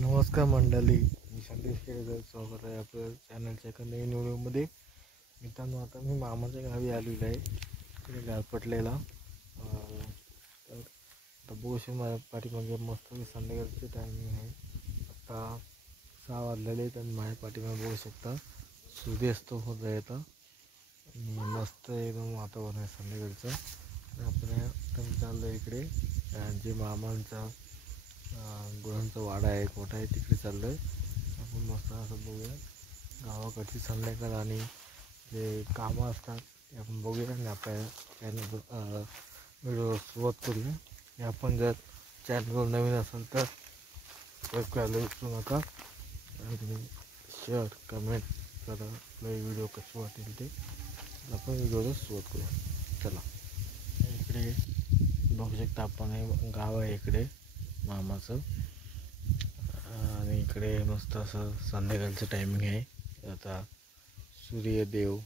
नमस्कार मंडळी, मी संदेश केळकर. स्वागत आहे आपल्या चॅनलच्या एका नवीन व्हिडिओमध्ये. मित्रांनो, आता मी मामाच्या गावी आलेलो आहे, तिकडे गारपटलेला. तर बघू शकतो माझ्या पाठीमागे मस्त संध्याकाळची टायमिंग आहे. आता 6 वाजलेले आहेत आणि माझ्या पाठीमागे बघू शकता सूर्यास्त होत आहे. आता मस्त एकदम वातावरण आहे संध्याकाळचं. आपण चाललो इकडे जे मामांचा गुरांचा वाडा आहे, मोठा आहे, तिकडे चाललो आहे आपण. मस्त असं बघूया गावाकडची संध्याकाळ आणि जे कामं असतात ते आपण बघूया आणि आपल्या चॅनलवर व्हिडिओ सुरुवात करूया. हे आपण जर चॅनलवर नवीन असाल तर सबस्क्राईब करायला विसरू नका आणि तुम्ही शेअर कमेंट करा. आपला व्हिडिओ कसे वाटेल ते आपण व्हिडिओला सुरुवात करूया. चला, इकडे बघू शकता आपण, हे गाव आहे इकडे मामाचं. आणि इकडे मस्त असं संध्याकाळचं टायमिंग आहे. आता सूर्यदेव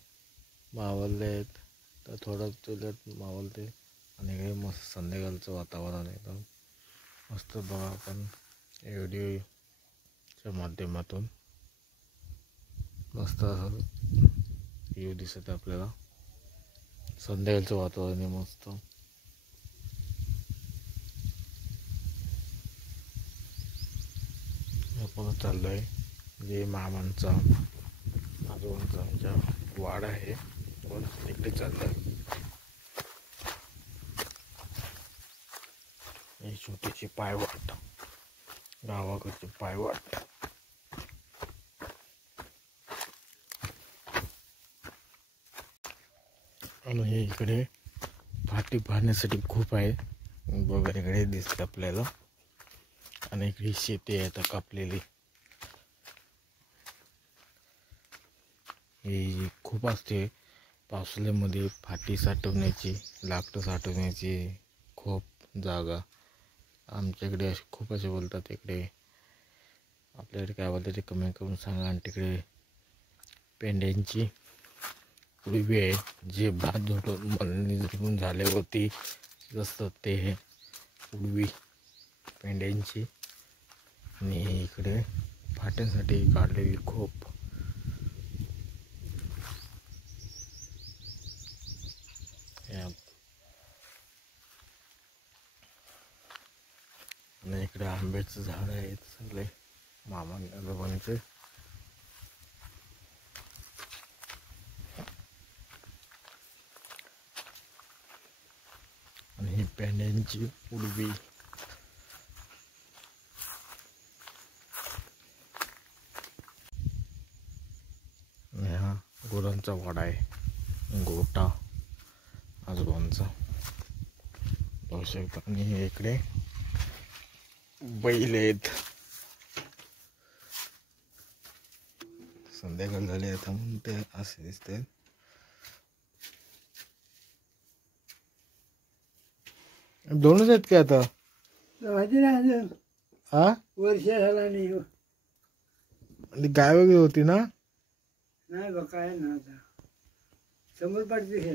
मावळले आहेत, तर थोडं चुलत मावळते आणि इकडे मस्त संध्याकाळचं वातावरण आहे. एकदम मस्त बघा आपण व्हिडिओच्या माध्यमातून मस्त असं व्ह्यू दिसत आपल्याला. संध्याकाळचं वातावरण आहे मस्त. आपण चाललो आहे जे मामांचा आजोबांचा ज्या वाडा आहे आपण तिकडे चाललो आहे. ही छोटीशी पायवाट, गावाकडची पायवाट. आणि हे इकडे फाटी पाहण्यासाठी खूप आहे बघा, इकडे दिसत आपल्याला. आणि इकडे शेती आहे आता कापलेली. ही खूप असते पावसाळ्यामध्ये, फाटी साठवण्याची, लाकडं साठवण्याची खूप जागा. आमच्याकडे असे खूप असे बोलतात. इकडे आपल्याकडे काय बोलतात ते कमेंट करून सांगा. आणि तिकडे पेंड्यांची उडवी आहे, जे भात निघून झाल्यावरती असतं ते हे उडवी पेंड्यांची. आणि इकडे फाट्यांसाठी काढलेली खूप. आणि इकडे आंब्याचं झाड आहेत सगळे मामांचे. आणि ही पेंड्यांची उडवी. हा गुरांचा वाडा आहे, गोठा आजोबांचा बघू शकता. आणि इकडे बैल आहेत. संध्याकाळ झाली आता म्हणून ते असे दिसते. दोनच आहेत का आता? हा, वर्ष झाला नाही. गाय वगैरे होती ना? नाही बा, काय ना आता समोर पाठते हे.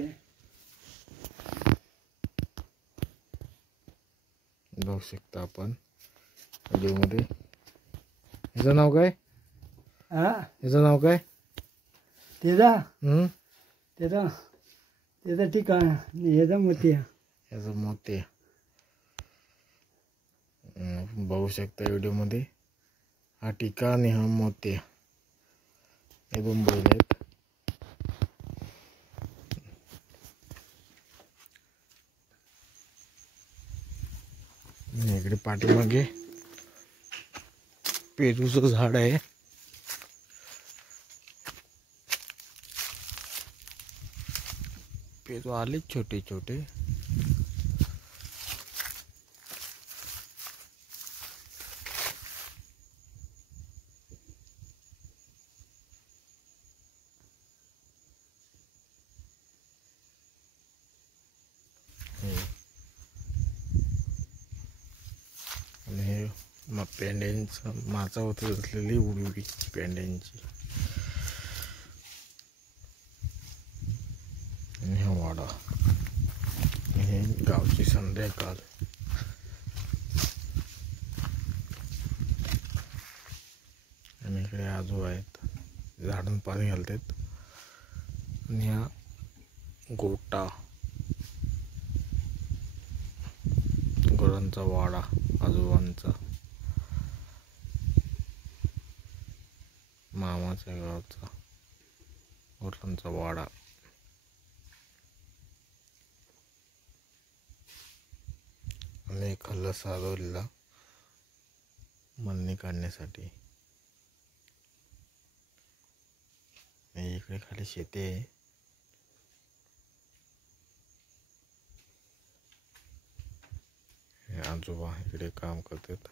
बघू शकता आपण व्हिडिओमध्ये. ह्याचं नाव काय? हा, ह्याचं नाव काय? त्याचा त्याचा त्याचा ठिकाण ह्याचा मोतिया. ह्याचं मोते बघू शकता व्हिडिओमध्ये. हा टिका आणि हा मोते, हे दोन बैल आहेत. इकडे पाठीमागे पेरूचं झाड आहे. पेरू आले छोटे छोटे. आणि हे पेंड्यांचं माचावरती असलेली उडवी पेंड्यांची. आणि हा वाडा, हे गावची संध्याकाळ. हे आजू आहेत, झाडांना पाणी घालतात. आणि हा गोटा, गुरांचा वाडा आजोबांचा, मामाच्या गावचा गुरांचा वाडा. आणि खाल्ला साधवलेला मळणी काढण्यासाठी. इकडे खाली शेती आहे. हे आजोबा इकडे काम करतात.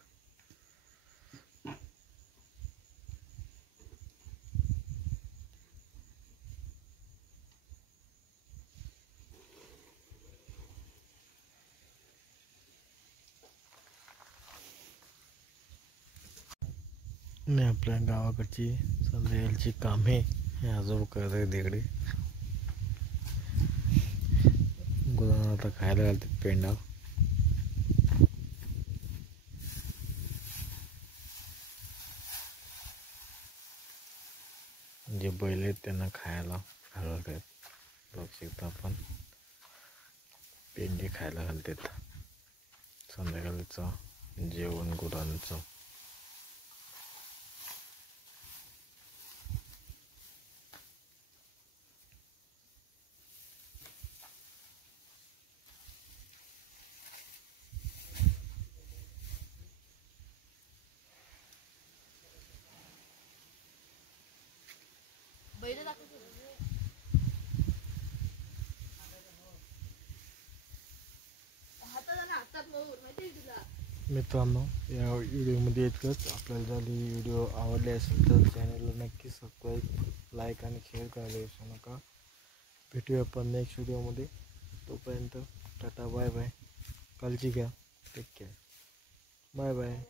आणि आपल्या गावाकडची संध्याकाळची कामे हे आजोबा करतात तिकडे. गुरांना आता खायला घालतात पेंडा. जे बैल आहेत त्यांना खायला घालतात. बघू शकता आपण, पेंडे खायला घालतात. संध्याकाळचं जेवण गुरांचं. मित्रांनो, या व्हिडिओमध्ये इतकंच. आपल्याला जर ही व्हिडिओ आवडली असेल तर चॅनलला नक्की सबस्क्राईब, लाईक आणि शेअर करायला विसरू नका. भेटूया आपण नेक्स्ट व्हिडिओमध्ये. तोपर्यंत टाटा, बाय बाय. काळजी घ्या. Take care. Bye bye.